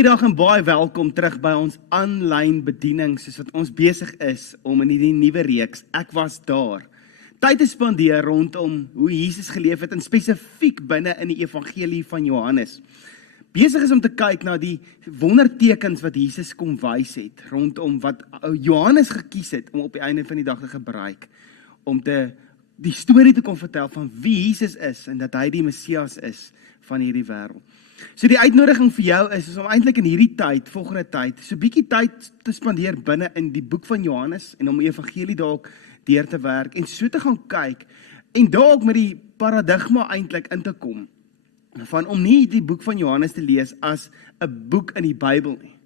Goeiemiddag en baie welkom terug by ons aanlyn bediening, soos wat ons besig is om in die nuwe reeks, Ek was daar, tyd te spandeer rondom hoe Jesus geleef het, en spesifiek binne in die evangelie van Johannes. Besig is om te kyk na die wondertekens wat Jesus kom wys het, rondom wat Johannes gekies het, om op die einde van die dag te gebruik, om die storie te kon vertel van wie Jesus is, en dat hy die Messias is van hierdie wêreld. So die uitnodiging vir jou is om eintlik in hierdie tyd, volgende tyd, so bietjie tyd te spandeer binne in die boek van Johannes, en om die evangelie dalk deur te werk, en so te gaan kyk, en dalk met die paradigma eintlik in te kom, van om nie die boek van Johannes te lees as 'n boek in die Bybel nie,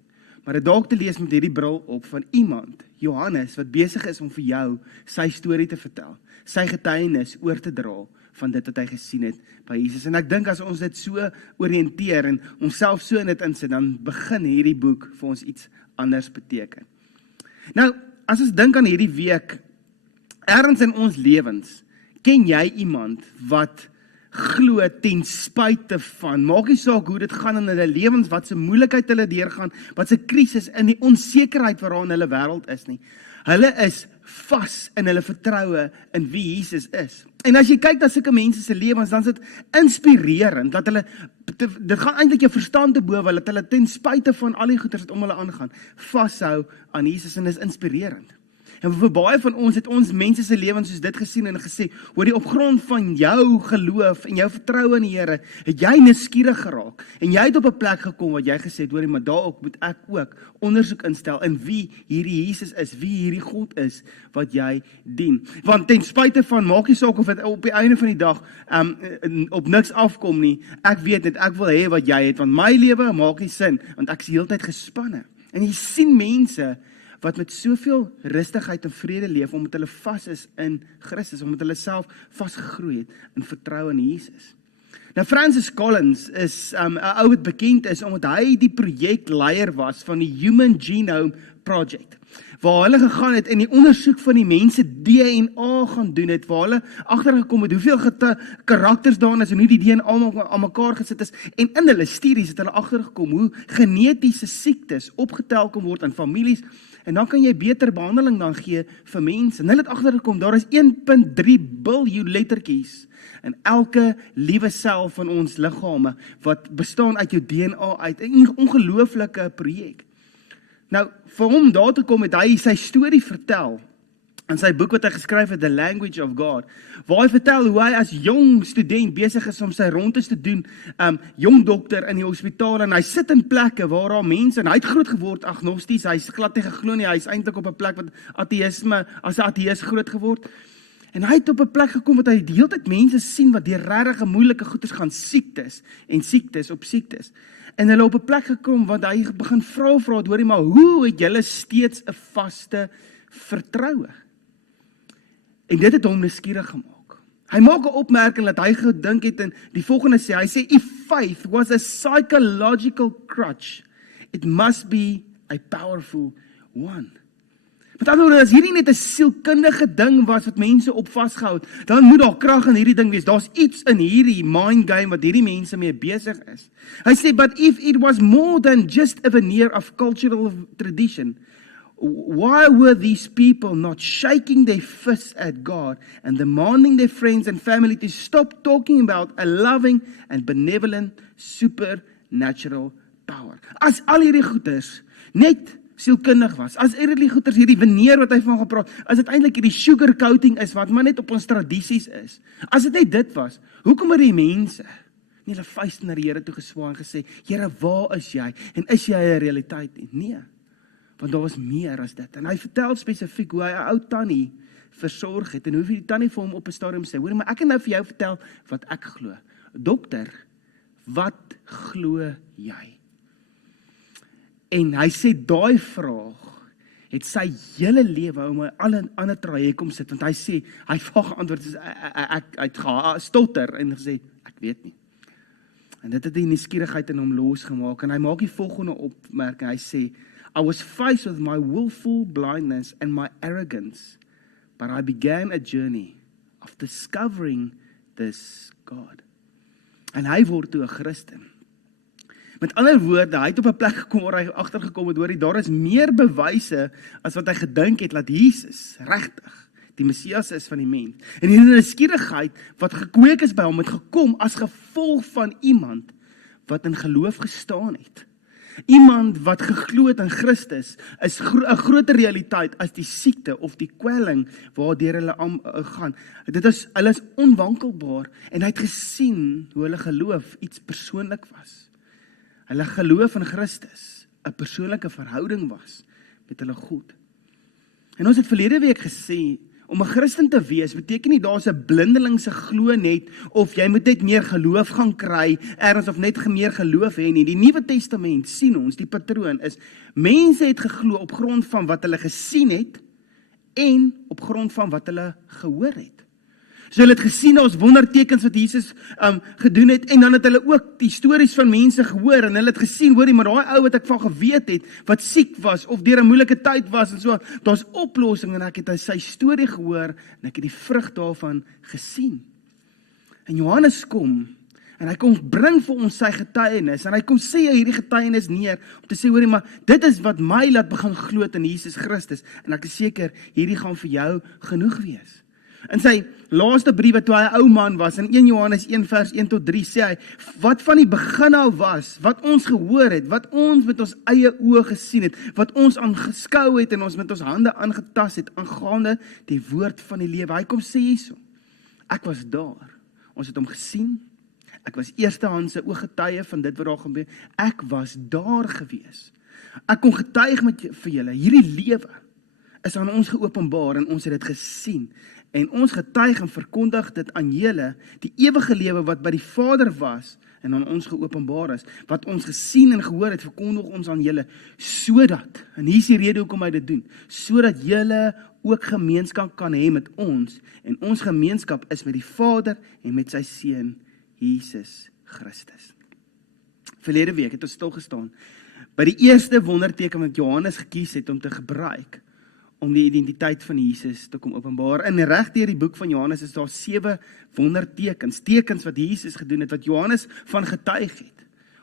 maar dit dalk te lees met hierdie bril op van iemand, Johannes, wat besig is om vir jou sy storie te vertel, sy getuienis oor te dra, van dit wat hy gesien het by Jesus. En ek dink as ons dit so oriënteer en onsself so in dit insit, dan begin hierdie boek vir ons iets anders beteken. Nou, as ons dink aan hierdie week, ergens in ons lewens, ken jy iemand wat glo ten spyte van, maak nie saak hoe dit gaan in hulle lewens, wat se moeilikheid hulle deurgaan, wat se krisis in die onsekerheid waaraan hulle wêreld is nie. Hulle is vas in hulle vertroue in wie Jesus is. En as jy kyk na sulke mense se lewens, dan is dit inspirerend, dat hulle, dit gaan eintlik jou verstand te bowe, dat hulle ten spyte van al die goeders wat om hulle aangaan, vashou aan Jesus, en dis inspirerend. En vir baie van ons het ons mense se lewens soos dit gesien en gesê, hoor die op grond van jou geloof en jou vertroue in die Here, het jy nuuskierig geraak, en jy het op 'n plek gekom wat jy gesê het, hoor, maar daar moet ek ook ondersoek instel in wie hierdie Jesus is, wie hierdie God is wat jy dien. Want ten spyte van, maak nie saak of dit op die einde van die dag op niks afkom nie, ek weet net, ek wil hê wat jy het, want my lewe maak nie sin, want ek is die hele tyd gespanne. En jy sien mense wat met soveel rustigheid en vrede leef, omdat hulle vas is in Christus, omdat hulle self vasgegroei het in vertroue in Jesus. Nou Francis Collins is 'n ou wat bekend is, omdat hy die projekleier was van die Human Genome Project, waar hulle gegaan het en die ondersoek van die mense DNA gaan doen het, waar hulle agtergekom het hoeveel karakters daar is en hoe die DNA aan mekaar gesit is, en in hulle studies het hulle agtergekom hoe genetiese siektes opgetel kan word in families, en dan kan jy beter behandeling dan gee vir mense. En hulle het agtergekom, daar is 1.3 biljoen lettertjies in elke liewe sel van ons liggame, wat bestaan uit jou DNA uit, 'n ongelooflike projek. Nou, vir hom daar te kom, het hy sy storie vertel, in sy boek wat hy geskryf het, The Language of God, waar hy vertel hoe hy as jong student besig is om sy rondes te doen, jong dokter in die hospitaal, en hy sit in plekke waar daar mense, en hy het groot geword agnosties, hy is glad nie geglo nie, hy is eintlik op 'n plek wat ateïsme, as 'n ateïs groot geword, en hy het op 'n plek gekom wat hy die hele tyd mense sien wat deur regtig moeilike goeders gaan, siektes en siektes op siektes. En hulle op 'n plek gekom wat hy begin vra, hoorie, maar hoe het julle steeds 'n vaste vertroue? En dit het hom nuuskierig gemaak. Hy maak 'n opmerking dat hy gedink het in die volgende sê, hy sê, if faith was a psychological crutch, it must be a powerful one. Met ander woorde, as hierdie net 'n sielkundige ding was wat mense op vasgehou het, dan moet daar krag in hierdie ding wees. Daar's iets in hierdie mind game wat hierdie mense mee besig is. Hy sê, but if it was more than just a veneer of cultural tradition, why were these people not shaking their fists at God and demanding their friends and family to stop talking about a loving and benevolent supernatural power? As al hierdie goeders net sielkundig was, as hierdie goeders, hierdie veneer wat hy van gepraat, as dit eintlik hierdie sugar coating is, wat maar net op ons tradisies is, as dit net dit was, hoekom het die mense nie hulle vuiste na die Here toe geswaai en gesê, Here, waar is jy? En is jy 'n realiteit nie? Nee. Want daar was meer as dit. En hy vertel spesifiek hoe hy 'n ou tannie versorg het, en hoe die tannie vir hom op 'n stadium sê, hoor, maar ek kan nou vir jou vertel wat ek glo. Dokter, wat glo jy? En hy sê, daai vraag het sy hele lewe om my al 'n ander traject kom sit, want hy sê, hy vraag geantwoord, ek het stotter, en gesê, ek weet nie. En dit het die nuuskierigheid in hom losgemaak, en hy maak die volgende opmerking, hy sê, I was faced with my willful blindness and my arrogance, but I began a journey of discovering this God. En hy word toe 'n Christen. Met ander woorde, hy het op 'n plek gekom waar hy agtergekom het, hoorie, daar is meer bewyse as wat hy gedink het dat Jesus regtig die Messias is van die mens. En die nuuskierigheid wat gekweek is by hom het gekom as gevolg van iemand wat in geloof gestaan het. Iemand wat geglo het in Christus is 'n groter realiteit as die siekte of die kwelling waardeur hulle gaan. Hulle is onwankelbaar en hy het gesien hoe hulle geloof iets persoonlik was. Hulle geloof in Christus 'n persoonlike verhouding was met hulle God. En ons het verlede week gesê, om 'n Christen te wees, beteken nie daar's 'n blindelingse glo net, of jy moet net meer geloof gaan kry, ergens of net meer geloof hê nie. Die Nuwe Testament sien ons, die patroon is, mense het geglo op grond van wat hulle gesien het, en op grond van wat hulle gehoor het. So hulle het gesien, daar's wondertekens wat Jesus gedoen het, en dan het hulle ook die stories van mense gehoor, en hulle het gesien, hoorie, maar daai ou wat ek van geweet het, wat siek was, of deur 'n moeilike tyd was, en so, daar's oplossing, en ek het sy storie gehoor, en ek het die vrug daarvan gesien. En Johannes kom, en hy kom bring vir ons sy getuienis, en hy kom sê hierdie getuienis neer, om te sê, hoorie, maar dit is wat my laat begin glo in Jesus Christus, en ek is seker, hierdie gaan vir jou genoeg wees. In sy laaste brief, toe hy 'n ou man was, in 1 Johannes 1 vers 1 tot 3, sê hy, wat van die begin af was, wat ons gehoor het, wat ons met ons eie oë gesien het, wat ons aangeskou het, en ons met ons hande aangetas het, aangaande die woord van die lewe. Hy kom sê hierso, ek was daar, ons het hom gesien, ek was eerstehandse ooggetuie van dit wat daar gebeur, ek was daar gewees, ek kon getuig vir julle, hierdie lewe is aan ons geopenbaar, en ons het dit gesien, en ons getuig en verkondig dit aan julle, die ewige lewe wat by die Vader was, en aan ons geopenbaar is, wat ons gesien en gehoor het, verkondig ons aan julle, sodat, en hier is die rede hoekom hy dit doen, sodat julle ook gemeenskap kan hê met ons, en ons gemeenskap is met die Vader, en met sy Seun, Jesus Christus. Verlede week het ons stilgestaan, by die eerste wonderteken wat Johannes gekies het om te gebruik, om die identiteit van Jesus te kom openbaar. En reg deur die boek van Johannes is daar 7 wondertekens, tekens wat Jesus gedoen het, wat Johannes van getuig het,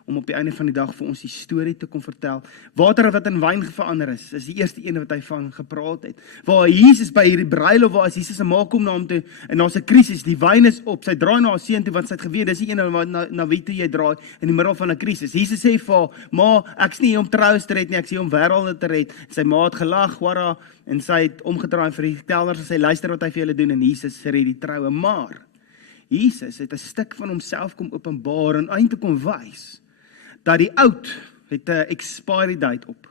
om op die einde van die dag vir ons die storie te kon vertel. Water wat in wyn verander is die eerste ene wat hy van gepraat het. Waar Jesus by hierdie bruilof was, Jesus se ma kom na hom toe, en daar's 'n krisis, die wyn is op, sy draai na haar seun toe, want sy het geweet, dis die ene wat na wie toe jy draai, in die middel van 'n krisis. Jesus sê vir haar, ma, ek's nie hier om troues te red nie, ek's hier om wêrelde te red. Sy ma het gelag, wara, en sy het omgedraai vir die kelners, en sy luister wat hy vir julle doen, en Jesus red die troue. Maar Jesus het 'n stuk van homself kom openbaar, en eintlik kom wys, dat die oud het 'n expiry date op,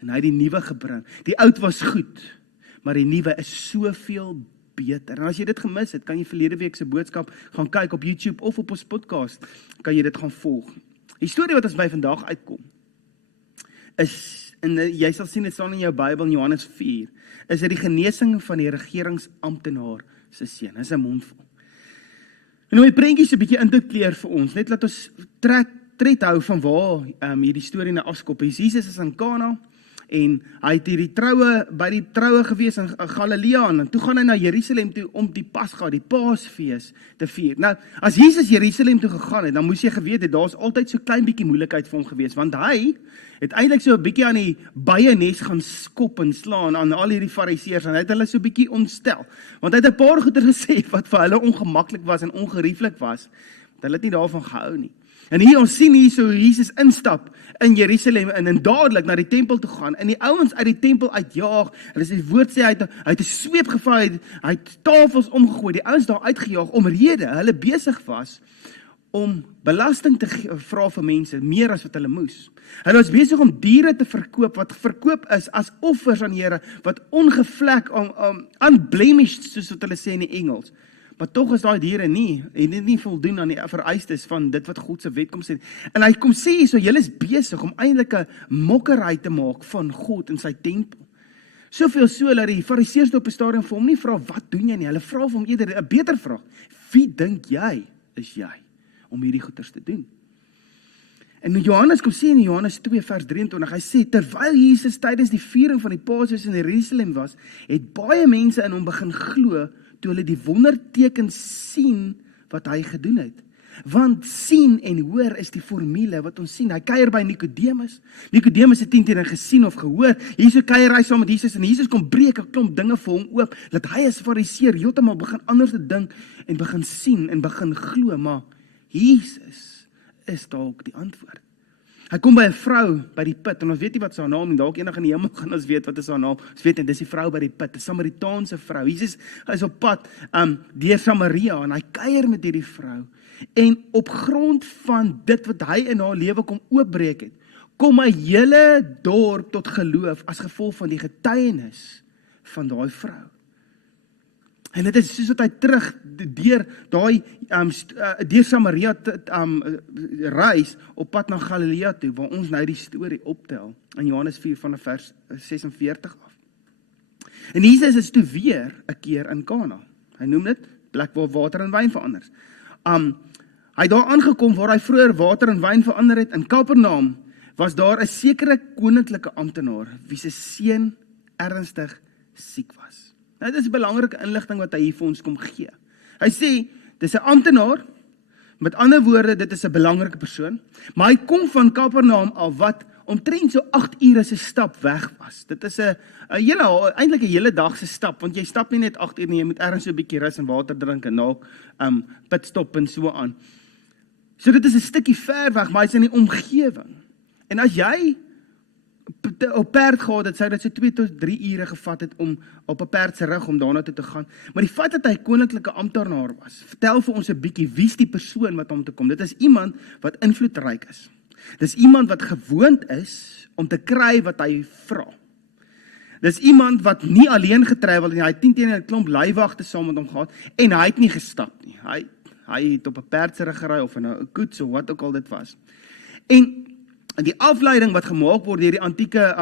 en hy het die nuwe gebring. Die oud was goed, maar die nuwe is soveel beter. En as jy dit gemis het, kan jy verlede week se boodskap gaan kyk op YouTube of op ons podcast, kan jy dit gaan volg. Die storie wat ons by vandag uitkom, is, en jy sal sien, dit staan in jou Bybel in Johannes 4, is dit die genesing van die regeringsamptenaar se seun. Dit is 'n mondvol. En om die prentjies 'n bietjie in te kleur vir ons, net laat ons tred hou van waar hierdie storie nou afskop. Jesus is in Kana, en hy het by die troue gewees in Galilea, en toe gaan hy na Jerusalem toe om die Pasga, die Paasfees te vier. Nou, as Jesus Jerusalem toe gegaan het, dan moes jy geweet het, daar's altyd so klein bietjie moeilikheid vir hom gewees, want hy het eintlik so 'n bietjie aan die byenes gaan skop en slaan aan al hierdie fariseërs, en hy het hulle so 'n bietjie ontstel, want hy het 'n paar goeie gesê wat vir hulle ongemaklik was en ongerieflik was, want hulle het nie daarvan gehou nie. En hier, ons sien hier so Jesus instap in Jerusalem, en dadelik na die tempel toe gaan, en die ouens uit die tempel uitjaag, en as die woord sê, hy het 'n sweep gevaai, hy het tafels omgegooi, die ouens daar uitgejaag, omrede hulle besig was, om belasting te vra vir mense, meer as wat hulle moes. Hulle was besig om diere te verkoop, wat verkoop is as offers aan Here, wat ongevlek, unblemished, soos wat hulle sê in die Engels. Maar tog is daai diere nie voldoen aan die vereistes van dit wat God se wet kom sê. En hy kom sê, so julle is besig om eintlik 'n mokkery te maak van God in sy tempel. Soveel so dat die fariseërs op 'n stadium vir hom nie vra, wat doen jy nie? Hulle vra vir hom eerder 'n beter vraag. Wie dink jy is jy om hierdie goeders te doen? En Johannes kom sê in Johannes 2 vers 23, hy sê, terwyl Jesus tydens die viering van die Paasfees in Jerusalem was, het baie mense in hom begin glo, toe hulle die wonderteken sien wat hy gedoen het. Want sien en hoor is die formule wat ons sien. Hy kuier by Nikodemus. Nikodemus het 10 keer gesien of gehoor. Jesus kuier hy saam met Jesus en Jesus kom breek 'n klomp dinge vir hom oop, dat hy as Fariseer heeltemal begin anders te dink en begin sien en begin glo, maar Jesus is dalk die antwoord. Hy kom by 'n vrou by die put, en ons weet nie wat sy naam is, dalk eendag in die hemel gaan ons weet wat is haar naam. Ons weet net, dis die vrou by die put, 'n Samaritaanse vrou. Jesus is op pad deur Samaria en hy kuier met hierdie vrou. En op grond van dit wat hy in haar lewe kom oopbreek het, kom 'n hele dorp tot geloof as gevolg van die getuienis van daai vrou. En dit is soos wat hy terug deur daai deur Samaria reis op pad na Galilea toe, waar ons nou die storie optel in Johannes 4 van vers 46 af. En Jesus is toe weer 'n keer in Kana. Hy noem dit plek waar water in wyn verander. Hy het daar aangekom waar hy vroeër water in wyn verander het. In Kapernaum was daar 'n sekere koninklike amptenaar wie se seun ernstig siek was. Nou, dit is 'n belangrike inligting wat hy hier vir ons kom gee. Hy sê, dis 'n amptenaar, met ander woorde, dit is 'n belangrike persoon, maar hy kom van Kapernaum af wat omtrent so 8 ure se stap weg was. Dit is eintlik 'n hele dag se stap, want jy stap nie net 8 uur nie, jy moet ergens so 'n bietjie rus en water drink en dalk pitstop en so aan. So dit is 'n stukkie ver weg, maar hy's in die omgewing. En as jy op perd gehad het, sou dit so 2 tot 3 ure gevat het om op 'n perd se rug om daarna toe te gaan. Maar die feit dat hy koninklike amptenaar was, vertel vir ons 'n bietjie wie's die persoon wat hom te kom. Dit is iemand wat invloedryk is. Dis iemand wat gewoond is om te kry wat hy vra. Dis iemand wat nie alleen getravel nie, hy het 10 teen 'n klomp leiwagte saam met hom gehad en hy het nie gestap nie. Hy het op 'n perd se rug gery of in 'n koets of wat ook al dit was. En die afleiding wat gemaak word deur die antieke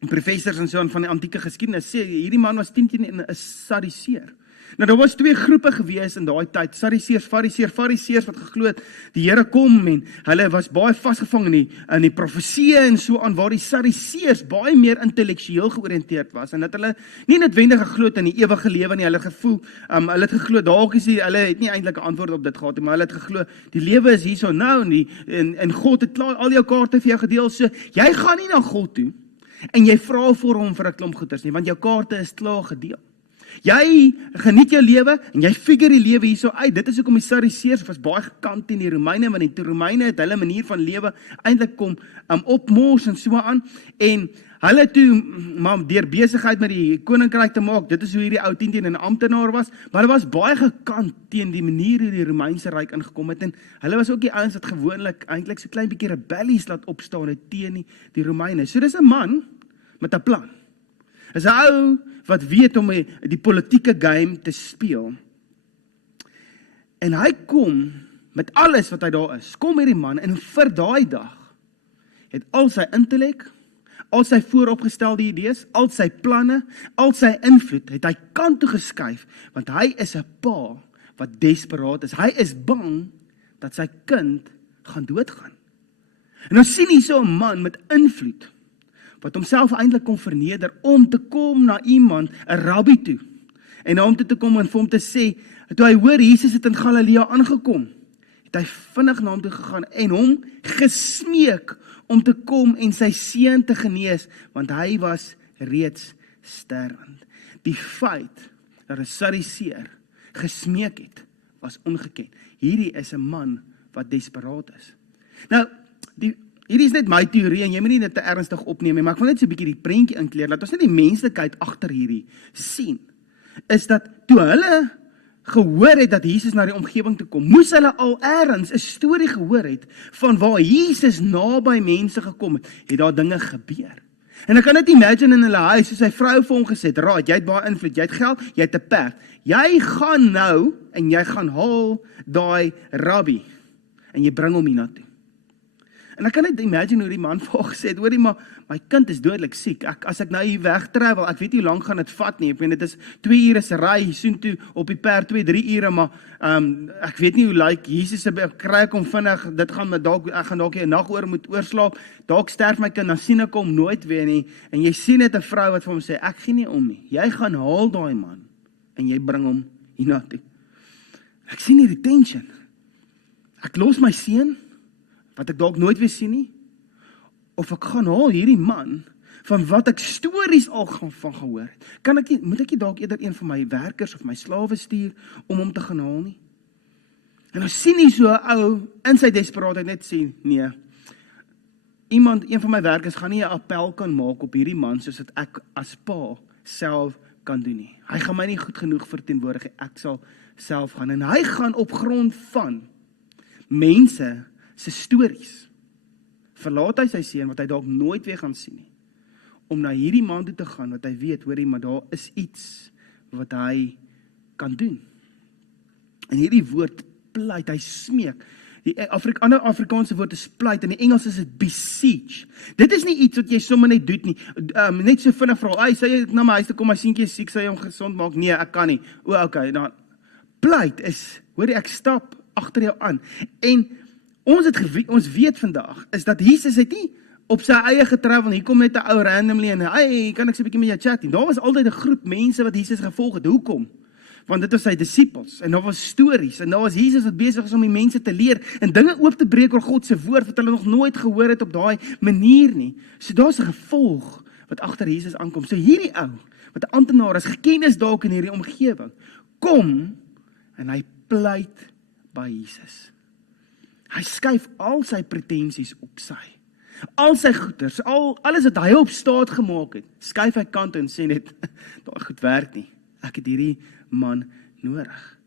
professors en so aan van die antieke geskiedenis sê hierdie man was 10 teen 'n Sadduseer. Nou daar was 2 groepe gewees in daai tyd, Sadduseërs, Fariseërs wat geglo het die Here kom en hulle was baie vasgevang in die profeseë en so aan, waar die Sadduseërs baie meer intellektueel georiënteerd was en dat hulle nie noodwendig geglo het in die ewige lewe nie. Hulle het gevoel, hulle het geglo dalk is hulle het nie eintlik 'n antwoord op dit gehad nie, maar hulle het geglo die lewe is hierso nou en God het klaar al jou kaarte vir jou gedeel, so jy gaan nie na God toe en jy vra vir hom vir 'n klomp goeders nie, want jou kaarte is klaar gedeel. Jy geniet jou lewe en jy figure die lewe hierso uit. Dit is hoekom die Sadduseërs was baie gekant teen die Romeine, want die Romeine het hulle manier van lewe eintlik kom opmors en so aan. En hulle toe, maar deur besigheid met die koninkryk te maak, dit is hoe hierdie ou 10 teen 'n amptenaar was, maar hulle was baie gekant teen die manier hoe die Romeinse ryk ingekom het. En hulle was ook die ouens wat gewoonlik eintlik so klein bietjie rebellies laat opstaan het teen die Romeine. So dis 'n man met 'n plan. Is 'n ou wat weet om die politieke game te speel. En hy kom met alles wat hy daar is. Kom hierdie man en vir daai dag het al sy intellek, al sy vooropgestelde idees, al sy planne, al sy invloed, het hy kant toe geskuif, want hy is 'n pa wat desperaat is. Hy is bang dat sy kind gaan doodgaan. En ons sien hier so 'n man met invloed, wat homself eintlik kom verneder om te kom na iemand, 'n rabbi toe, en na hom toe te kom en vir hom te sê, toe hy hoor Jesus het in Galilea aangekom, het hy vinnig na hom toe gegaan en hom gesmeek om te kom en sy seun te genees, want hy was reeds sterwend. Die feit dat 'n Sadduseer gesmeek het, was ongeken. Hierdie is 'n man wat desperaat is. Nou, hierdie is net my teorie en jy moet nie dit te ernstig opneem nie, maar ek wil net so 'n bietjie die prentjie inkleer, dat ons net die menslikheid agter hierdie sien, is dat toe hulle gehoor het dat Jesus na die omgewing toe kom, moes hulle al eers 'n storie gehoor het van waar Jesus naby mense gekom het daar dinge gebeur. En ek kan net imagine in hulle huis, soos sy vrou vir hom gesê het, "Raad, jy het baie invloed, jy het geld, jy het 'n perd. Jy gaan nou en jy gaan haal daai rabbi en jy bring hom hiernatoe." En ek kan net imagine hoe die man vir haar gesê het, hoorie, maar my kind is dodelik siek. As ek nou hier wegtravel, ek weet nie hoe lank gaan dit vat nie. Ek weet dit is 2 ure se ry soontoe op die perd, 2-3 ure, maar ek weet nie hoe lyk Jesus se kry ek hom vinnig. Dit gaan met dalk ek gaan dalk 'n nag oor moet oorslaap. Dalk sterf my kind, dan sien ek hom nooit weer nie. En jy sien net 'n vrou wat vir hom sê, "Ek gee nie om nie. Jy gaan haal daai man en jy bring hom hiernatoe." Ek sien hierdie tension. Ek los my seun, wat ek dalk nooit weer sien nie, of ek gaan haal hierdie man, van wat ek stories al van gehoor het. Moet ek nie dalk eerder een van my werkers of my slawe stuur, om hom te gaan haal nie? En nou sien hy so 'n ou, in sy desperaatheid net sê, nee, een van my werkers gaan nie 'n appel kan maak op hierdie man, soos dat ek as pa self kan doen nie. Hy gaan my nie goed genoeg verteenwoordig, ek sal self gaan. En hy gaan op grond van mense se stories, verlaat hy sy seun, wat hy dalk nooit weer gaan sien nie, om na hierdie man toe te gaan, wat hy weet, hoorie, maar daar is iets wat hy kan doen. En hierdie woord pleit, hy smeek. Die ander Afrikaanse woord is pleit, in die Engels is dit beseech. Dit is nie iets wat jy sommer net doen nie, net so vinnig vra, sê jy na my huis te kom, my seentjie is siek, sê jy hom gesond maak? Nee, ek kan nie. Okay, dan, pleit is, hoorie, ek stap agter jou aan, en ons weet vandag, is dat Jesus het nie op sy eie getrou, want hier kom net 'n ou randomly en kan ek so 'n bietjie met jou chat nie. Daar was altyd 'n groep mense wat Jesus gevolg het. Hoekom? Want dit was sy disippels, en daar was stories, en daar was Jesus wat besig is om die mense te leer, en dinge oop te breek oor God se woord, wat hulle nog nooit gehoor het op daai manier nie. So daar's 'n gevolg wat agter Jesus aankom. So hierdie ou, wat 'n amptenaar is, geken is dalk in hierdie omgewing, kom, en hy pleit by Jesus. Hy skuif al sy pretensies op sy. Al sy goeders, alles wat hy op staat gemaak het, skuif hy kant en sê net, daai goed werk nie. Ek het hierdie man nodig.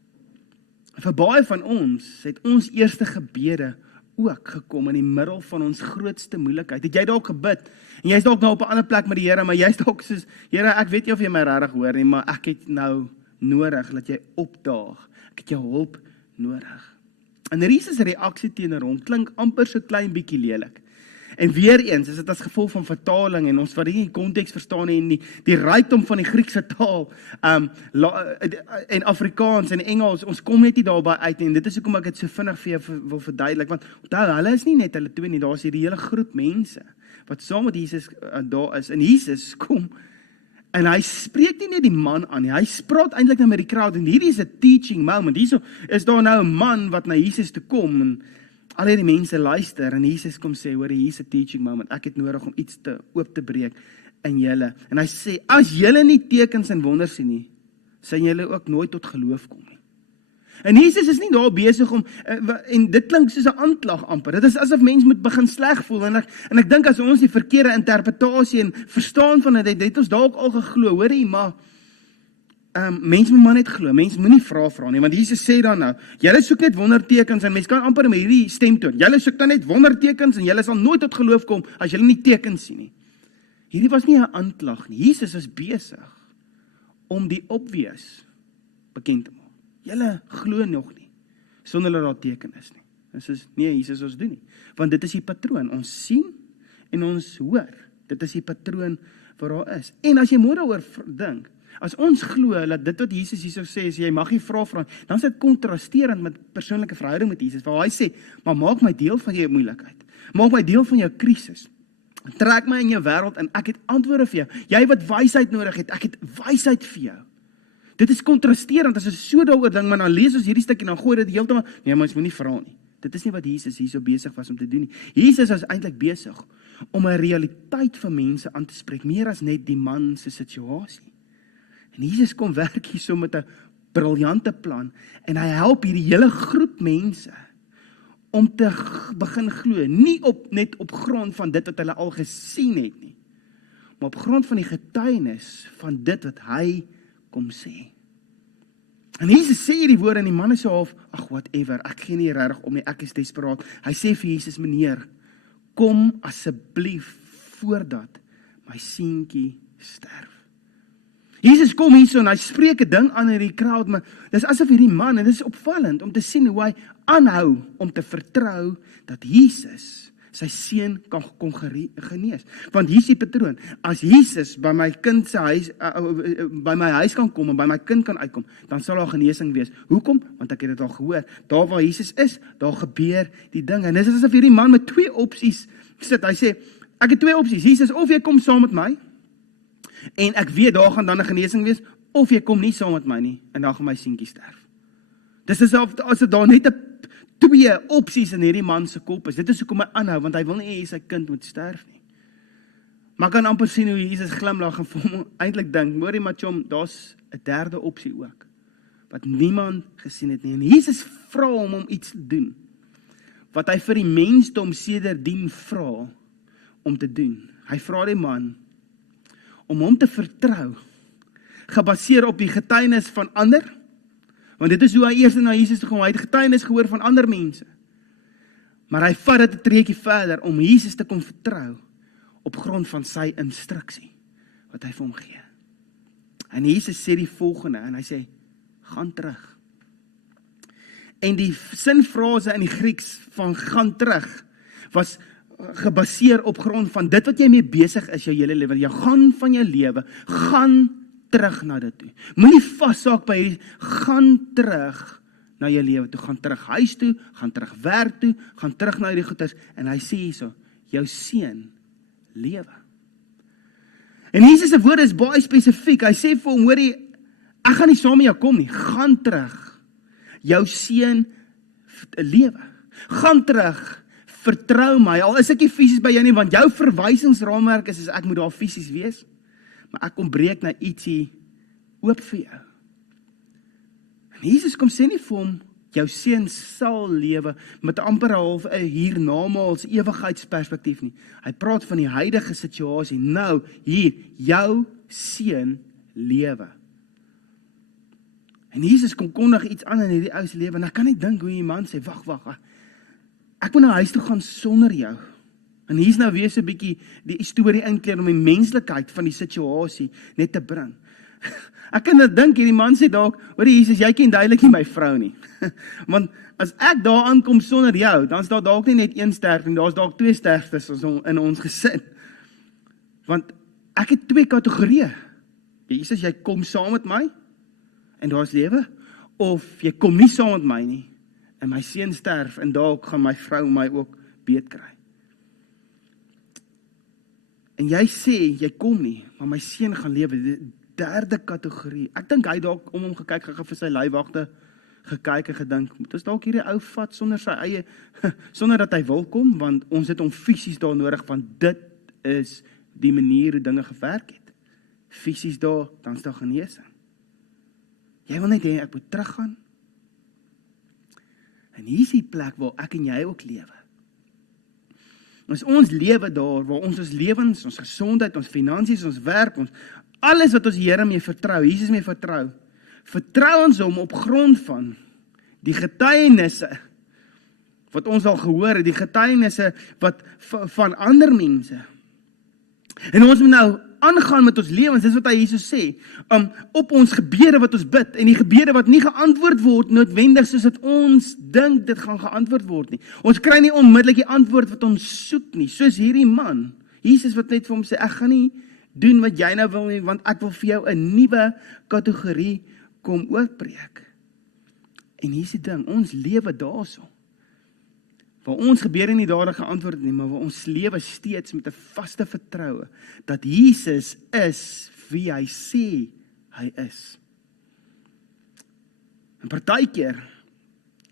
Vir baie van ons, het ons eerste gebede ook gekom in die middel van ons grootste moeilikheid. Het jy dalk gebid, en jy is dalk nou op 'n ander plek met die Here, maar jy is dalk soos, Here, ek weet nie of jy my regtig hoor nie, maar ek het nou nodig, dat jy opdaag. Ek het jou hulp nodig. En Jesus' reaksie teenoor hom klink amper so klein bietjie lelik. En weer eens is dit as gevolg van vertaling, en ons wat die konteks verstaan en die rykdom van die Griekse taal, en Afrikaans en Engels, ons kom net nie daarby uit nie, en dit is hoekom ek dit so vinnig vir jou wil verduidelik, want hulle is nie net hulle twee nie, daar is hierdie hele groep mense, wat saam met Jesus daar is, en Jesus kom, en hy spreek nie net die man aan nie, hy spraak eintlik nou met die crowd, en hierdie is 'n teaching moment, hier is daar nou 'n man wat na Jesus toe kom, en al die mense luister, en Jesus kom sê, hoor, hier is 'n teaching moment, ek het nodig om iets oop te breek in julle, en hy sê, as julle nie tekens en wonders sien nie, sal julle ook nooit tot geloof kom nie. En Jesus is nie daar besig om, en dit klink soos 'n aanklag amper, dit is asof mens moet begin sleg voel, en ek dink as ons die verkeerde interpretasie en verstaan van dit, het ons dalk al geglo, hoorie, maar, mens moet maar net glo, mens moet nie vra nie, want Jesus sê dan nou, julle soek net wondertekens, en mens kan amper met hierdie stemtoon, julle soek dan net wondertekens, en julle sal nooit tot geloof kom, as julle nie tekens sien nie. Hierdie was nie 'n aanklag nie, Jesus is besig om die obvious bekend te maak. Julle glo nog nie, sonder dat daar teken is nie. Dit is nee, Jesus ons doen nie, want dit is die patroon, ons sien en ons hoor, dit is die patroon wat daar is. En as jy mooi daaroor dink, as ons glo dat dit wat Jesus hierso sê, is jy mag nie vra, dan is dit kontrasterend met persoonlike verhouding met Jesus, waar hy sê, maar maak my deel van jou moeilikheid, maak my deel van jou krisis, trek my in jou wêreld, en ek het antwoorde vir jou, jy wat wysheid nodig het, ek het wysheid vir jou. Dit is kontrasterend, as ons so daaroor dink, maar dan lees ons hierdie stukkie, dan gooi dit heeltemal, nee, maar ons moet nie vra nie. Dit is nie wat Jesus hierso besig was om te doen nie. Jesus is eintlik besig om 'n realiteit van mense aan te spreek, meer as net die man se situasie. En Jesus kom werk hierso met 'n briljante plan, en hy help hierdie hele groep mense om te begin glo, nie net op grond van dit wat hulle al gesien het nie, maar op grond van die getuienis van dit wat hy kom sê. En Jesus sê hierdie woorde, en die man is so half, ag whatever, ek gee nie regtig om nie, ek is desperaat. Hy sê vir Jesus, meneer, kom asseblief voordat my seentjie sterf. Jesus kom hierso, en hy spreek 'n ding aan in die crowd, maar dis asof hierdie man, en dit is opvallend om te sien hoe hy aanhou om te vertrou dat Jesus sy seun kan genees. Want hier is die patroon, as Jesus by my kind se huis, by my huis kan kom, en by my kind kan uitkom, dan sal daar genesing wees. Hoekom? Want ek het dit al gehoor, daar waar Jesus is, daar gebeur die dinge, en dis asof hierdie man met twee opsies sit, hy sê, ek het twee opsies, Jesus, of jy kom saam met my, en ek weet, daar gaan dan 'n genesing wees, of jy kom nie saam met my nie, en dan gaan my seentjie sterf. Dis asof as dit daar net 'n twee opsies in hierdie man se kop is. Dit is hoekom hy aanhou, want hy wil nie hê sy kind moet sterf nie. Maar kan amper sien hoe Jesus glimlag en vir hom eintlik dink, hoorie Machom, daar's 'n derde opsie ook, wat niemand gesien het nie. En Jesus vra hom om iets te doen, wat hy vir die mensdom sedertdien vra om te doen. Hy vra die man om hom te vertrou, gebaseer op die getuienis van ander, want dit is hoe hy eers na Jesus toe kom, hy het getuienis gehoor van ander mense. Maar hy vat dit 'n treukie verder om Jesus te kom vertrou op grond van sy instruksie wat hy vir hom gee. En Jesus sê die volgende en hy sê, gaan terug. En die sinfrase in die Grieks van gaan terug was gebaseer op grond van dit wat jy mee besig is jou hele lewe. Jy gaan van jou lewe, gaan terug na dit toe. Moenie vassaak by hierdie, gaan terug na jou lewe toe, gaan terug huis toe, gaan terug werk toe, gaan terug na hierdie goeders. En hy sê hierso, jou seun lewe. En Jesus se woorde is baie spesifiek. Hy sê vir hom, hoorie, ek gaan nie saam met jou kom nie, gaan terug. Jou seun lewe. Gaan terug, vertrou my, al is ek nie fisies by jou nie, want jou verwysingsraamwerk is ek moet daar fisies wees, maar ek kom breek na ietsie oop vir jou. En Jesus kom sê nie vir hom, jou seun sal lewe, met amper half 'n hiernamaals ewigheidsperspektief nie. Hy praat van die huidige situasie, nou, hier, jou seun lewe. En Jesus kom kondig iets aan in hierdie ou se lewe, en ek kan nie dink hoe die man sê, wag, ek moet na huis toe gaan sonder jou. En hier's nou weer so 'n bietjie die storie inkleer om die menslikheid van die situasie net te bring. Ek kan net dink, hierdie man sê dalk, hoor Jesus, jy ken duidelik nie my vrou nie. Want as ek daar aankom sonder jou, dan is daar dalk nie net een sterfte nie, daar's dalk twee sterftes in ons gesin. Want ek het twee kategorieë. Jesus, jy kom saam met my, en daar's lewe, of jy kom nie saam met my nie, en my seun sterf, en dalk gaan my vrou my ook beet kry. En jy sê, jy kom nie, maar my seun gaan lewe, die derde kategorie. Ek dink hy dalk om hom gekyk, vir sy leiwagte gekyk en gedink, moet ons dalk hierdie ou vat sonder sy eie, sonder dat hy wil kom, want ons het hom fisies daar nodig, want dit is die manier hoe dinge gewerk het. Fisies daar, dan is daar genesing. Jy wil net hê, ek moet teruggaan. En hier is die plek waar ek en jy ook lewe. Ons lewe daar, waar ons lewens, ons gesondheid, ons finansies, ons werk, alles wat ons Here mee vertrou, Jesus mee vertrou ons hom op grond van die getuienisse wat ons al gehoor het, die getuienisse van ander mense. En ons moet nou aangaan met ons lewens, dis wat hy Jesus sê, op ons gebede wat ons bid, en die gebede wat nie geantwoord word, noodwendig soos dat ons dink dit gaan geantwoord word nie. Ons kry nie onmiddellik die antwoord wat ons soek nie, soos hierdie man, Jesus wat net vir hom sê, ek gaan nie doen wat jy nou wil nie, want ek wil vir jou 'n nuwe kategorie kom oopbreek. En hier is die ding, ons lewe daarso, waar ons gebede nie dadelik geantwoord nie, maar waar ons lewe steeds met 'n vaste vertroue, dat Jesus is wie hy sê hy is. En partykeer,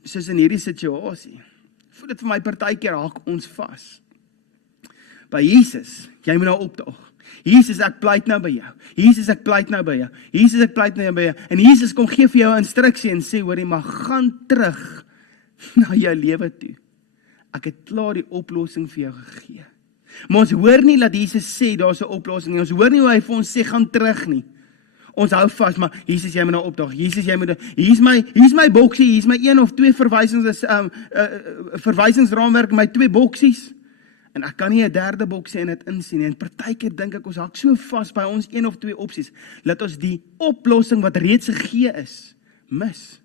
soos in hierdie situasie, voel dit vir my partykeer haak ons vas. By Jesus, jy moet nou opdaag. Jesus, ek pleit nou by jou. Jesus, ek pleit nou by jou. Jesus, ek pleit nou by jou. En Jesus kom gee vir jou 'n instruksie en sê, hoorie, maar gaan terug na jou lewe toe. Ek het klaar die oplossing vir jou gegee. Maar ons hoor nie dat Jesus sê, daar's 'n oplossing nie. Ons hoor nie hoe hy vir ons sê, gaan terug nie. Ons hou vas, maar Jesus, jy moet nou opdaag. Jesus, jy moet, hier's my boksie, hier's my 1 of 2 verwysingsraamwerk, my 2 boksies. En ek kan nie 'n derde boksie in dit insien nie. En partykeer dink ek, ons hak so vas by ons 1 of 2 opsies, dat ons die oplossing wat reeds gegee is, mis.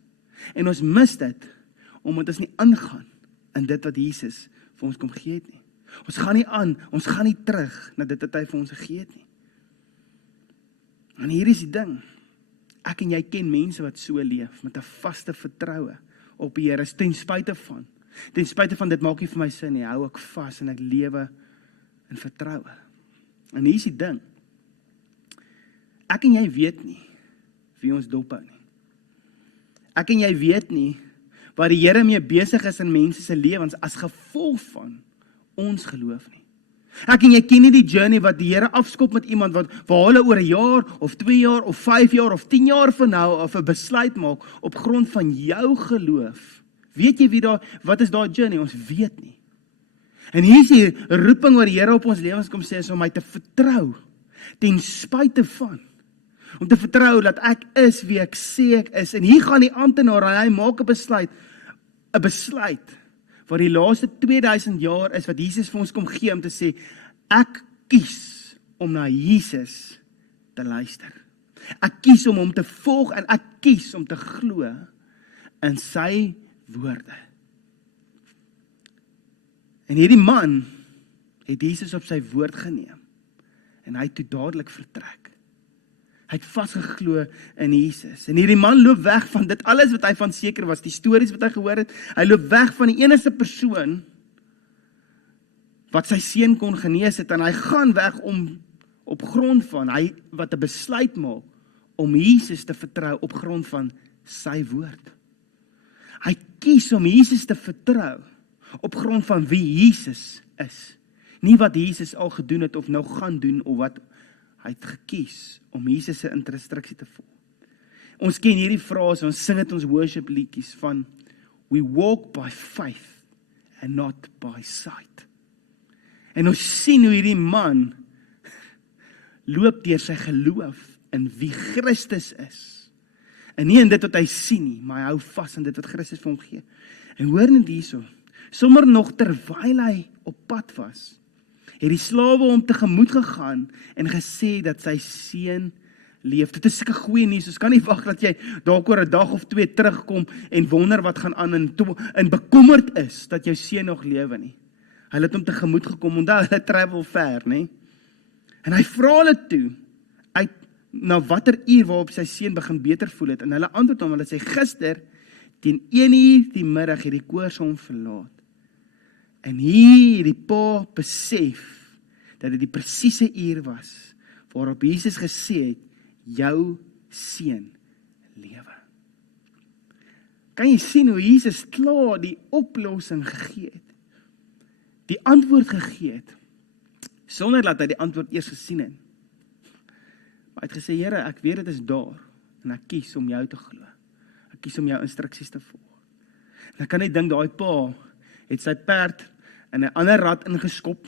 En ons mis dit, omdat ons nie aangaan in dit wat Jesus vir ons kom gee het nie. Ons gaan nie aan, ons gaan nie terug na dit wat hy vir ons gegee het nie. En hier is die ding, ek en jy ken mense wat so leef, met 'n vaste vertroue op die Here, ten spyte van dit maak nie vir my sin nie, hou ek vas en ek lewe in vertroue. En hier is die ding, ek en jy weet nie wie ons dop hou nie. Ek en jy weet nie waar die Here mee besig is in mense se lewens as gevolg van ons geloof nie. Ek en jy ken nie die journey wat die Here afskop met iemand waar hulle oor 'n jaar of 2 jaar of 5 jaar of 10 jaar van nou of 'n besluit maak op grond van jou geloof. Weet jy wat is daai journey? Ons weet nie. En hier is die roeping wat die Here op ons lewens kom sê is om my te vertrou ten spyte van. Om te vertrou dat ek is wie ek sê ek is. En hier gaan die amptenaar en hy maak 'n besluit wat die laaste 2000 jaar is wat Jesus vir ons kom gee om te sê, ek kies om na Jesus te luister. Ek kies om hom te volg en ek kies om te glo in sy woorde. En hierdie man het Jesus op sy woord geneem en hy het toe dadelik vertrek. Hy het vasgeglo in Jesus. En hierdie man loop weg van dit alles wat hy van seker was, die stories wat hy gehoor het. Hy loop weg van die enigste persoon wat sy seun kon genees het en hy gaan weg om op grond van wat 'n besluit maak om Jesus te vertrou op grond van sy woord. Hy kies om Jesus te vertrou op grond van wie Jesus is. Nie wat Jesus al gedoen het of nou gaan doen of wat hy het gekies om Jesus se instruksie te volg. Ons ken hierdie frase, ons sing dit ons worship liedjies van we walk by faith and not by sight. En ons sien hoe hierdie man loop deur sy geloof in wie Christus is. En nie in dit wat hy sien nie, maar hy hou vas aan dit wat Christus vir hom gee. En hoor net hierso, sommer nog terwyl hy op pad was, het die slawe hom tegemoet gegaan en gesê dat sy seun leef. Dit is sulke goeie nuus, ons kan nie wag dat jy dalk oor 'n dag of 2 terugkom en wonder wat gaan aan en bekommerd is dat jou seun nog lewe nie. Hulle het hom tegemoet gekom, onthou hulle travel ver, nie? En hy vra hulle toe, uit na watter uur waarop sy seun begin beter voel het, en hulle antwoord hom, hulle sê, gister, teen 1 uur die middag het die koors hom verlaat. En hier die pa besef dat dit die presiese uur was waarop Jesus gesê het, jou seun lewe. Kan jy sien hoe Jesus klaar die oplossing gegee het? Die antwoord gegee het, sonder dat hy die antwoord eers gesien het. Maar hy het gesê, Here, ek weet dit is daar, en ek kies om jou te glo. Ek kies om jou instruksies te volg. En ek kan net dink, daai pa het sy perd in 'n ander rad ingeskop,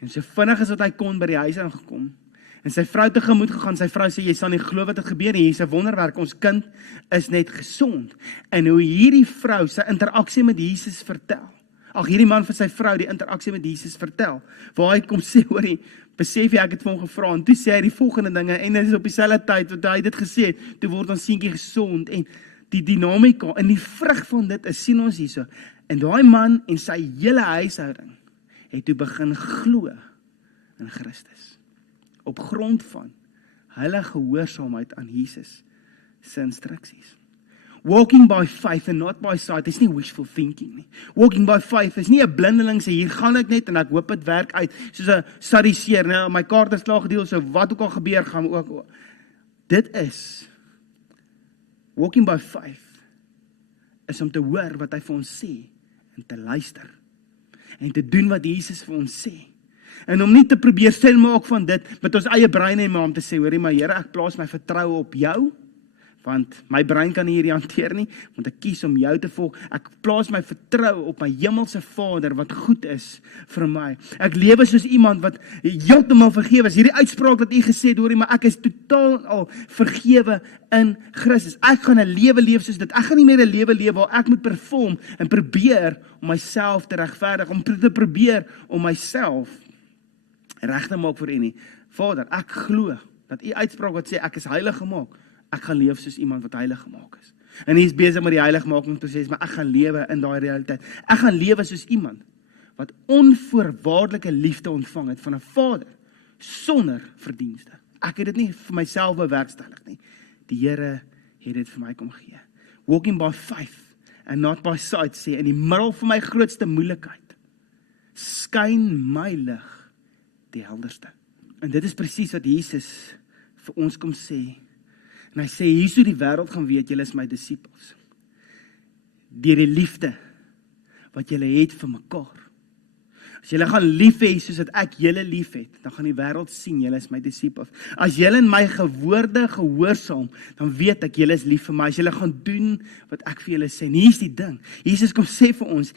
en so vinnig as wat hy kon by die huis aangekom, en sy vrou tegemoet gegaan, sy vrou sê, jy sal nie glo wat het gebeur nie, hier is 'n wonderwerk, ons kind is net gesond. En hoe hierdie vrou sy interaksie met Jesus vertel, hierdie man vir sy vrou die interaksie met Jesus vertel, waar hy kom sê, hoorie, besef jy, ek het vir hom gevra, en toe sê hy die volgende dinge, en dit is op dieselfde tyd, wat hy dit gesê het, toe word ons seentjie gesond, en die dinamika, en die vrug van dit is, sien ons hierso, en daai man en sy hele huishouding, het toe begin glo in Christus, op grond van hulle gehoorsaamheid aan Jesus se instruksies. Walking by faith and not by sight is nie wishful thinking nie. Walking by faith is nie 'n blindeling sê, hier gaan ek net en ek hoop dit werk uit, soos 'n Sadduseer, nou my kaart is klaar gedeel, so wat ook al gebeur, gaan ook. Dit is, walking by faith, is om te hoor wat hy vir ons sê, en te luister, en te doen wat Jesus vir ons sê, en om nie te probeer sin maak van dit, met ons eie brein en maar om te sê, hoorie maar Here, ek plaas my vertroue op jou, want my brein kan nie hierdie hanteer nie, want ek kies om jou te volg, ek plaas my vertroue op my hemelse Vader, wat goed is vir my, ek lewe soos iemand wat heeltemal vergewe is, hierdie uitspraak wat u gesê het, hoorie, maar ek is totaal al vergewe in Christus, ek gaan 'n lewe leef soos dit, ek gaan nie meer 'n lewe leef waar ek moet perform, en probeer om myself te regverdig, om te probeer om myself reg te maak vir u nie. Vader, ek glo dat u uitspraak wat sê ek is heilig gemaak, ek gaan leef soos iemand wat heilig gemaak is. En hy is besig met die heiligmakingsproses, maar ek gaan lewe in daai realiteit. Ek gaan lewe soos iemand wat onvoorwaardelike liefde ontvang het van 'n Vader sonder verdienste. Ek het dit nie vir myself bewerkstellig nie. Die Here het dit vir my kom gee. Walking by faith and not by sight, sê in die middel van my grootste moeilikheid skyn my lig die helderste. En dit is presies wat Jesus vir ons kom sê. En hy sê, hier so die wêreld gaan weet, julle is my disippels. deur die liefde wat julle het vir mekaar. As julle gaan lief hê soos dat ek julle lief het, dan gaan die wêreld sien julle is my disippels. As julle in my woorde gehoorsaam, dan weet ek julle is lief vir my. As julle gaan doen wat ek vir julle sê. En hier's die ding. Jesus kom sê vir ons,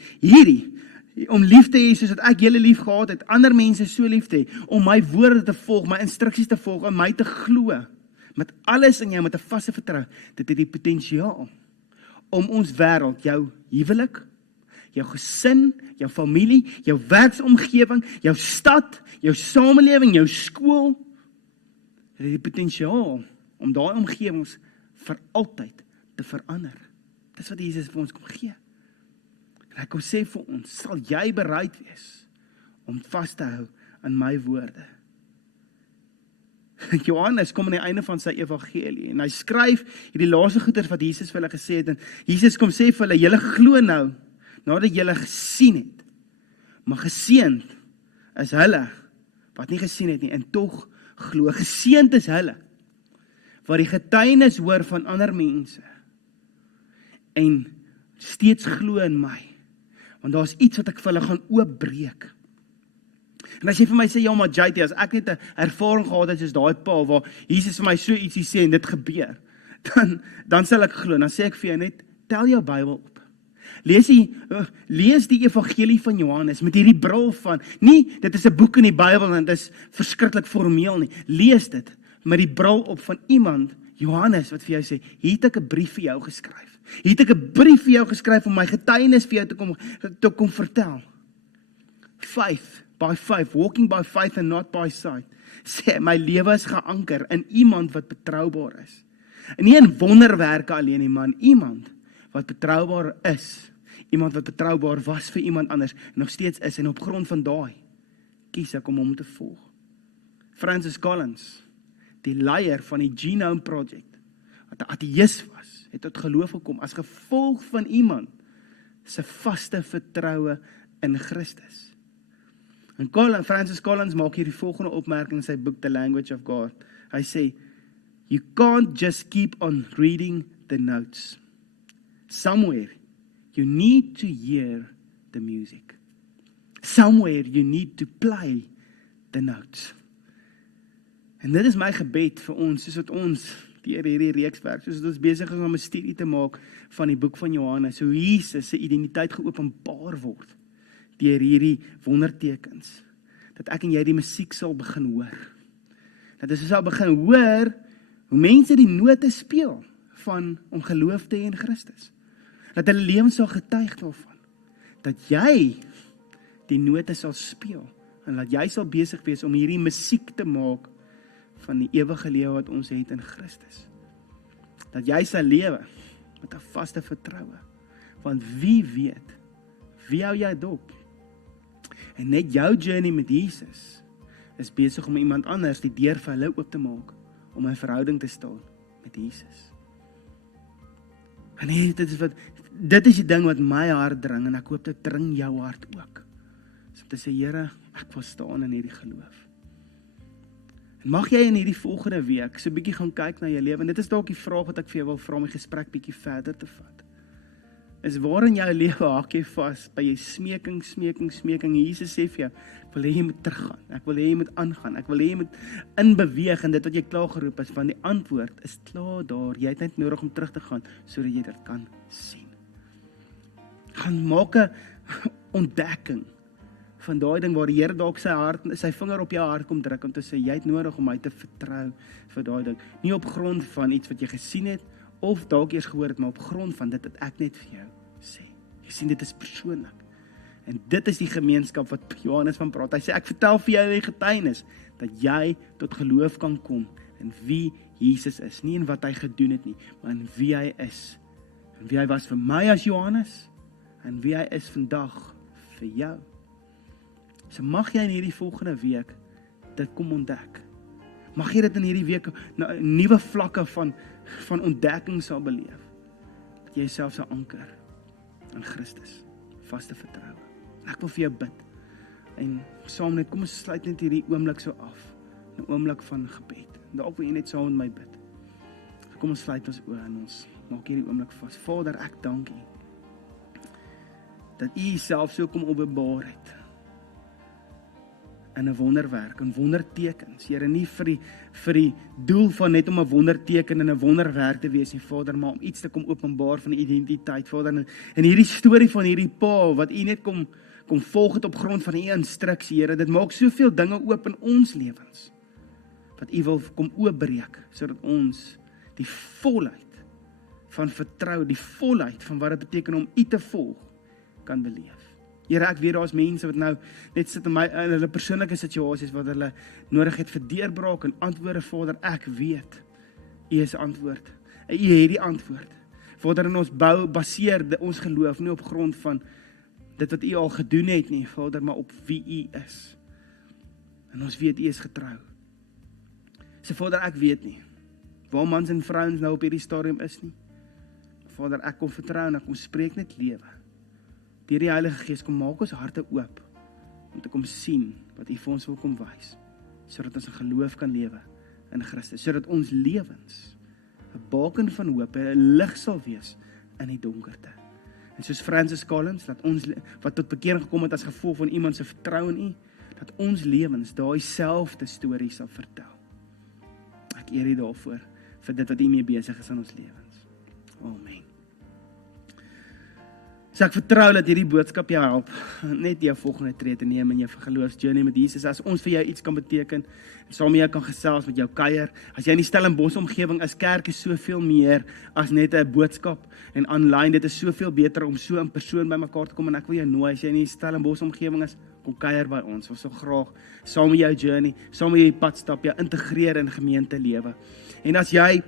om lief te hê soos dat ek julle lief gehad het, ander mense so lief te hê, om my woorde te volg, my instruksies te volg, en my te glo, met alles in jou, met 'n vaste vertrou, dit het die potensiaal om ons wêreld, jou huwelik, jou gesin, jou familie, jou werksomgewing, jou stad, jou samelewing, jou skool, dit het die potensiaal om daai omgewings vir altyd te verander. Dis wat Jesus vir ons kom gee. En hy kom sê vir ons, sal jy bereid wees om vas te hou aan my woorde? Johannes kom aan die einde van sy evangelie en hy skryf hierdie laaste goeders wat Jesus vir hulle gesê het, en Jesus kom sê vir hulle, julle glo nou, nadat julle gesien het, maar geseënd is hulle wat nie gesien het nie, en tog glo. Geseënd is hulle wat die getuienis hoor van ander mense en steeds glo in my, want daar's iets wat ek vir hulle gaan oopbreek. En as jy vir my sê, ja maar JT, as ek net 'n ervaring gehad het soos daai pa, waar Jesus vir my so ietsie sê en dit gebeur, dan sal ek glo. Dan sê ek vir jou net, tel jou Bybel op. Lees die evangelie van Johannes met hierdie bril van, nie, dit is 'n boek in die Bybel en dit is verskriklik formeel nie. Lees dit met die bril op van iemand, Johannes, wat vir jou sê, hier het ek 'n brief vir jou geskryf. Hier het ek 'n brief vir jou geskryf om my getuienis vir jou te kom vertel. Faith by faith, walking by faith and not by sight. Sê, my lewe is geanker in iemand wat betroubaar is. En nie in wonderwerke alleen nie, maar in iemand wat betroubaar is, iemand wat betroubaar was vir iemand anders, en nog steeds is, en op grond van daai, kies ek om hom te volg. Francis Collins, die leier van die Genome Project, wat 'n ateïs was, het tot geloof gekom, as gevolg van iemand, se vaste vertroue in Christus. En Francis Collins maak hier die volgende opmerking in sy boek, The Language of God. Hy sê, you can't just keep on reading the notes. Somewhere, you need to hear the music. Somewhere, you need to play the notes. En dit is my gebed vir ons, soos wat ons deur hierdie reeks werk, soos wat ons besig is om 'n studie te maak van die boek van Johannes, hoe Jesus se identiteit geopenbaar word deur hierdie wondertekens, dat ek en jy die musiek sal begin hoor. Dat ons sal begin hoor hoe mense die note speel van om geloof te hê in Christus. Dat hulle lewens sal getuig daarvan. Dat jy die note sal speel en dat jy sal besig wees om hierdie musiek te maak van die ewige lewe wat ons het in Christus. Dat jy sal lewe met 'n vaste vertroue. Want wie weet, wie hou jy dop? En net jou journey met Jesus is besig om iemand anders die deur vir hulle oop te maak om 'n verhouding te staan met Jesus. En nee, dit is die ding wat my hart dring, en ek hoop dit dring jou hart ook. So om te sê, Here, ek wil staan in hierdie geloof. En mag jy in hierdie volgende week so 'n bietjie gaan kyk na jou lewe, en dit is dalk die vraag wat ek vir jou wil vra om die gesprek bietjie verder te vat. Is waar in jou lewe hak jy vas, by jy smeking, Jesus sê vir jou, ek wil hê jy moet teruggaan, ek wil hê jy moet aangaan, ek wil hê jy moet inbeweeg in dit wat jy klaar geroep is, want die antwoord is klaar daar, jy het net nodig om terug te gaan, sodat jy dit kan sien. Gaan maak 'n ontdekking van daai ding waar die Here dalk sy vinger op jou hart kom druk, om te sê, jy het nodig om my te vertrou vir daai ding, nie op grond van iets wat jy gesien het, of dalk eers gehoor het, maar op grond van dit wat ek net vir jou sê. Jy sien, dit is persoonlik. En dit is die gemeenskap wat Johannes van praat. Hy sê, ek vertel vir jou die getuienis, dat jy tot geloof kan kom in wie Jesus is. Nie in wat hy gedoen het nie, maar in wie hy is. En wie hy was vir my as Johannes, en wie hy is vandag vir jou. So mag jy in hierdie volgende week dit kom ontdek. Mag jy dit in hierdie week nuwe vlakke van ontdekking sal beleef. Dat jy jouself sal anker in Christus, vaste vertroue. Ek wil vir jou bid. En saam net, kom ons sluit net hierdie oomblik so af. 'n Oomblik van gebed. Dalk wil jy net saam met my bid. Kom ons sluit ons oë en ons maak hierdie oomblik vas. Vader, ek dank U dat U Uself so kom openbaar het. In 'n wonderwerk, in wondertekens. Here, nie vir die doel van net om 'n wonderteken en 'n wonderwerk te wees nie, Vader, maar om iets te kom openbaar van die identiteit, Vader. En hierdie storie van hierdie pa, wat U net kom volg het op grond van U instruksie, Here, dit maak soveel dinge oop in ons lewens, wat U wil kom oopbreek, sodat ons die volheid van vertrou, die volheid van wat dit beteken om U te volg, kan beleef. Here, ek weet daar is mense wat nou net sit in hulle persoonlike situasies wat hulle nodig het vir deurbraak en antwoorde, Vader, ek weet, U is antwoord. En U het die antwoord. Vader, en ons baseer ons geloof nie op grond van dit wat U al gedoen het nie, Vader, maar op wie U is. En ons weet U is getrou. So Vader, ek weet nie waar mans en vrouens nou op hierdie stadium is nie. Vader, ek kom vertrou en ek kom spreek net lewe. Deur die Heilige Gees kom maak ons harte oop om te kom sien wat U vir ons wil kom wys, sodat ons in geloof kan lewe in Christus, sodat ons lewens 'n baken van hoop, 'n lig sal wees in die donkerte. En soos Francis Collins, dat ons wat tot bekering gekom het as gevolg van iemand se vertrou in U, dat ons lewens daai selfde storie sal vertel. Ek eer U daarvoor vir dit wat U mee besig is in ons lewens. Amen. So ek vertrou dat hierdie boodskap jou help, net jou volgende tree te neem in jou geloofsjourney met Jesus. As ons vir jou iets kan beteken, en saam met jou kan gesels met jou kuier, as jy in die Stellenbosch omgewing is, kerk is soveel meer as net 'n boodskap en online, dit is soveel beter om so in persoon by mekaar te kom, en ek wil jou nooi, as jy in die Stellenbosch omgewing is, kom kuier by ons. Ons wil graag saam met jou journey, saam met jou pad stap, jou integreer in gemeentelewe. En as jy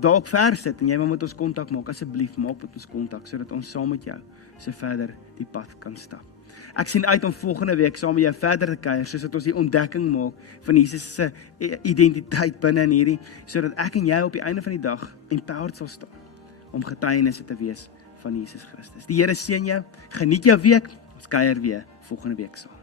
dalk ver sit en jy wil met ons kontak maak, asseblief maak met ons kontak, sodat ons saam met jou so verder die pad kan stap. Ek sien uit om volgende week saam met jou verder te kuier, sodat ons die ontdekking maak van Jesus se identiteit binne in hierdie, sodat ek en jy op die einde van die dag empowered sal staan om getuienisse te wees van Jesus Christus. Die Here seën jou, geniet jou week, ons kuier weer volgende week saam.